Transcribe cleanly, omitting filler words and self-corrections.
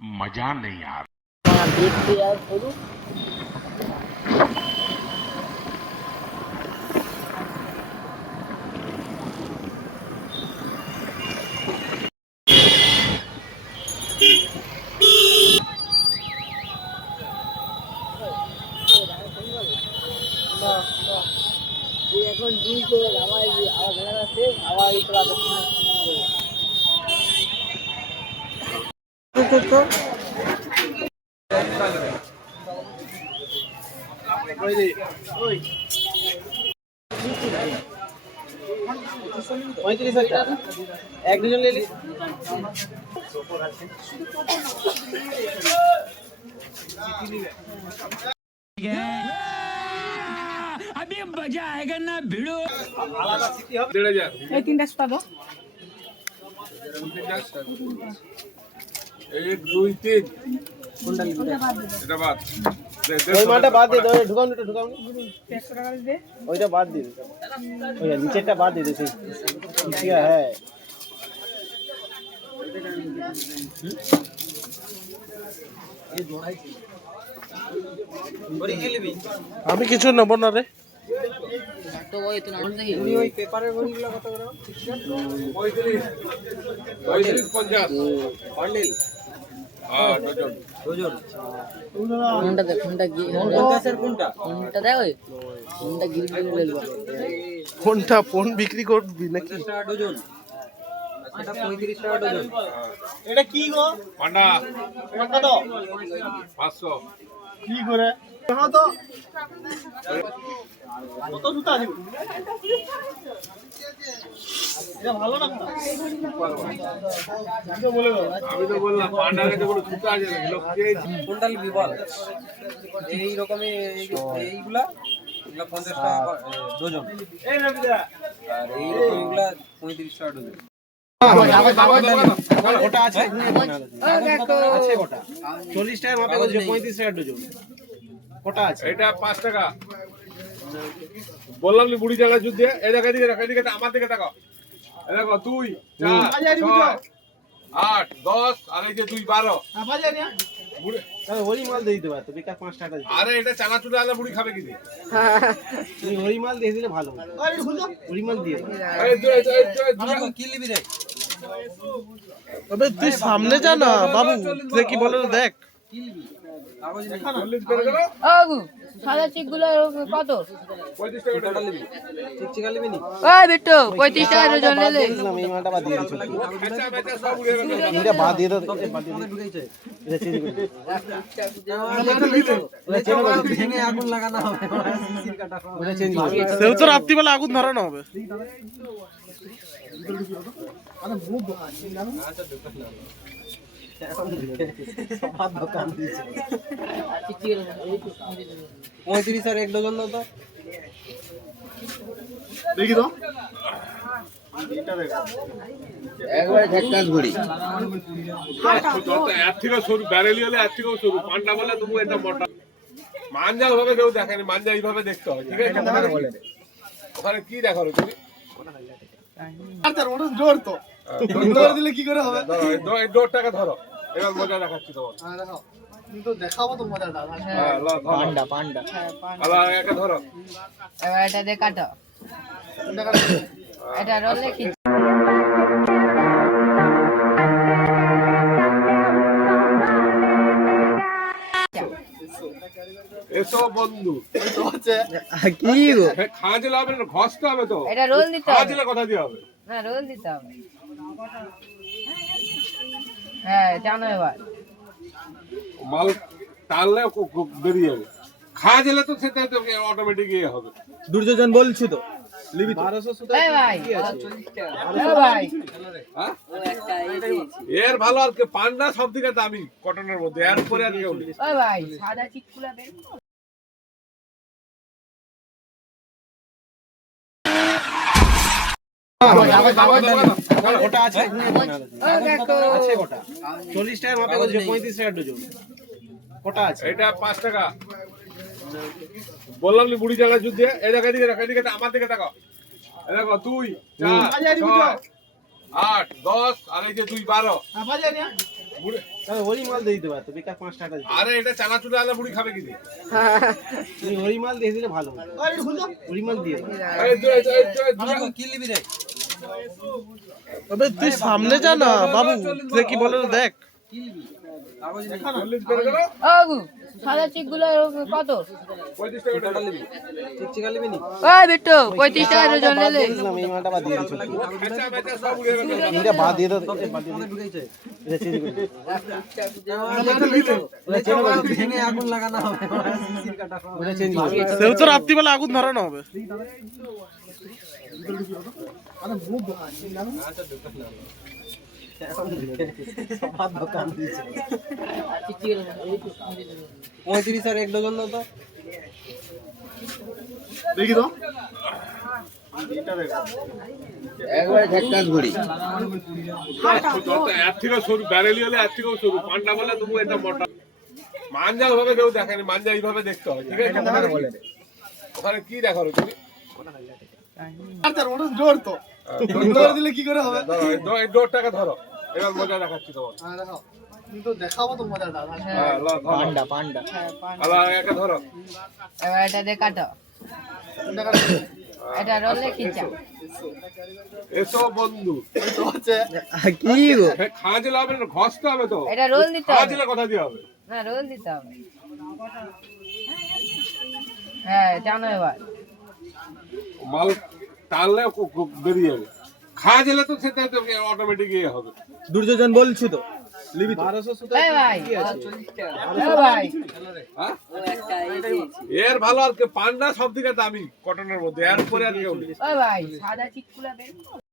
मजा नहीं आ रहा। देखते यार थोड़ा এখন দুই করে আমার খেলা আছে আবার খেলা এক দুজন লেলি अभी मजा आएगा ना भिड़ो। এই তিনটা পাবো 1 2 3 কোনটা লিখবে এটা বাদ ওই মালটা বাদ দিয়ে দাও ঢুকাও 100 টাকা দে ওইটা বাদ দিয়ে দে ওই নিচেরটা বাদ দিয়ে দে সেই क्या है আমি কিছু নেব না রে। তো ওই তো না দেখি উনি ওই পেপারের বড়িগুলো কত করে 35 50 বান্ডেল ডজন কোনটা দেখ কোনটা কি কোনটা দেখ ওই কোনটা গিরি গিরি লেলবা কোনটা ফোন বিক্রি করবি নাকি? ডজন এটা 35 টাকা ডজন এটা কি গো পান্ডা কত 500 কি করে শোনো তো কত জুতা দিব এটা ভালো না আমি তো বললাম পান্ডার কাছে কোনো জুতা আছে নাকি লোককে কোনটা নিবি বল এই রকমই এইগুলা এগুলা 50 টাকা ডজন এই রবিদা আর এই রকমগুলা 35 টাকা ডজন ওটা আছে আছে ওটা 40 টাকার মাপে বলছে 35 টাকা ডজন ওটা আছে এটা 5 টাকা বললাম নি বুড়ি জায়গা যুদ্ধে এই জায়গা দিকে রাখা দিকে আমার দিকে তাকাও এই দেখো 2 4 8 10 আর এই যে 2 12 বাজার না বুড়ি তাহলে ওই মাল দিয়ে দিবা তো বেকার 5 টাকা দিবা আরে এটা চানাচুর আলা বুড়ি খাবে কি দিয়ে তুমি ওই মাল দিয়ে দিলে ভালো ওই মাল দিয়ে দাও এই কি লিবি রে তবে তুই সামনে যা না বাবু, তুই কি বলে দেখ। চল্লিশ করে দেবো বাবু সাদা চিকগুলো কত 35 টাকা টোটাল নিবি ঠিক লিবি নি ওই বিট্টু 35 টাকা ডজন লে এই মালটা বাদ দিয়ে দিছো আচ্ছা বেটা সব উড়ে গেল এটা বাদ দিয়ে দাও বাদ দিয়ে ঢুকাইছে এটা চেঞ্জ করে ভেঙে আগুন লাগানো হবে সিসির কাটা ওটা চেঞ্জ হবে সেও তো রাত্রিবেলা আগুন ধরানো হবে। সবার দোকান দিয়েছে 35 আর 1 ডজন দাও তো দেখি তো একবার ঝাক্কাস ঘুরি এর থেকে সরু ব্যারেলি হলে এর থেকেও সরু পান্ডা বলে তবু এটা মোটা মাঞ্জাল ভাবে কেউ দেখেনি মাঞ্জা এইভাবে দেখতে হয় ঠিক আছে ওখানে কি দেখার তুমি আর তার ওটা জোর তো জোর দিলে কি করে হবে ধরো এই ডোরটাকে ধরো এবার মজা দেখাচ্ছি তোমার হ্যাঁ দেখো কিন্তু দেখাবো তো মজাটা হ্যাঁ ল ধরো পান্ডা পান্ডা আলা একা ধরো এবার এটা দে কাটো এটা রলে কি এসো বন্ধু তো হচ্ছে কি গো খাওয়া দিলে হবে না ঘষতে হবে তো এটা রোল দিতে খাওয়া হবে দিলে কথা দিয়ে হবে না রোল দিতে হবে হ্যাঁ জানো এবার মাল টানলে বেরিয়ে যাবে খাওয়া দিলে তো সেটা অটোমেটিক ইয়ে হবে দুর্যোধন বলছি তো লিবি 1200 সুতা এই ভাই এই ভাই হ্যাঁ? এর ভালো আর কি পান্ডা সব থেকে দামি কটনের মধ্যে এর উপরে আর কেউ নেই ওই ভাই সাদা চিকগুলো বের কর। ওটা আছে আছে ওটা 40 টাকার মাপে বলছে 35 টাকা ডজন ওটা আছে এটা 5 টাকা বললাম নি বুড়ি জায়গা যুদ্ধে এই জায়গা দিকে রাখা দিকে আমার দিকে তাকাও এই দেখো 2 4 6 8 10 আর এই যে 2 12 বাজার না বুড়ি- তাহলে ওরই মাল দিয়ে দিতে পারতো, বেকার 5 টাকা দিতে। আরে এটা চানাচুর আলা বুড়ি খাবে কি দিয়ে? তুমি ওরই মাল দিয়ে দিলে ভালো হতো। ওরই মাল দিয়ে দাও। এই তো, এই তো, এই তো, এই তো। কি নিবি রে? তবে তুই সামনে যা না বাবু, যে কি বলে দেখ। কি নিবি? কাগজ নেই। 40 করে দিলো, ও বাবু সাদা চিকগুলো কত? 35 টাকা টাকা নিবি? চিকচিকা নিবি নি? ওই বিট্টু 35 টাকা ডজন নিলে দিলাম, এই মালটা বাদ দিয়ে দিচ্ছি। আচ্ছা বেটা সব উড়ে গেল। এটা বাদ দিয়ে দাও। আমাদের ঢুকেছে। এটা চেঞ্জ করে দিও। ভেঙে আগুন লাগানো হবে। শিশির কাটা হবে। ওটা চেঞ্জ করে দিও। সেও তো রাত্রিবেলা আগুন ধরানো হবে। সবার দোকান দিয়েছে। 35 আর 1 ডজন দাও তো। দেখি তো। এর থেকেও সরু ব্যারেলি হলে এর থেকেও সরু, পান্ডা বলে তবু এটা মোটা। মাঞ্জাল ভাবে কেউ দেখেনি, মাঞ্জা এইভাবে দেখতে হয়, ঠিক আছে? ওখানে কি দেখার তুমি? জোর তো। ধরো, দিলে কি করে হবে? এই ডোরটাকে ধরো, এবার মজা দেখাচ্ছি তোমার। কিন্তু দেখাবো তো মজাটা। হ্যাঁ, ল, ধরো। আলা, একে ধরো। এবার এটা দিয়ে কাটো। এটা রোলে খিচা। এসো বন্ধু, কি গো? খাওয়া দিলে হবে না, ঘষতে হবে তো। এটা রোল দিতে খাওয়া হবে। দিলে কথা দিয়ে হবে। না রোল দিতে হবে। হ্যাঁ জানো এবার। মাল টানলে বেরিয়ে যাবে। খাওয়া দিলে তো সেটা অটোমেটিক ইয়ে হবে। দুর্যোধন বলছি তো। 1200 সুতো এই ভাই কি আছে? এই ভাই হ্যাঁ? এর ভালো আর পান্ডা সব থেকে দামি কটনের মধ্যে, এর উপরে আর কেউ নেই। ওই ভাই সাদা চিকগুলো বের কর।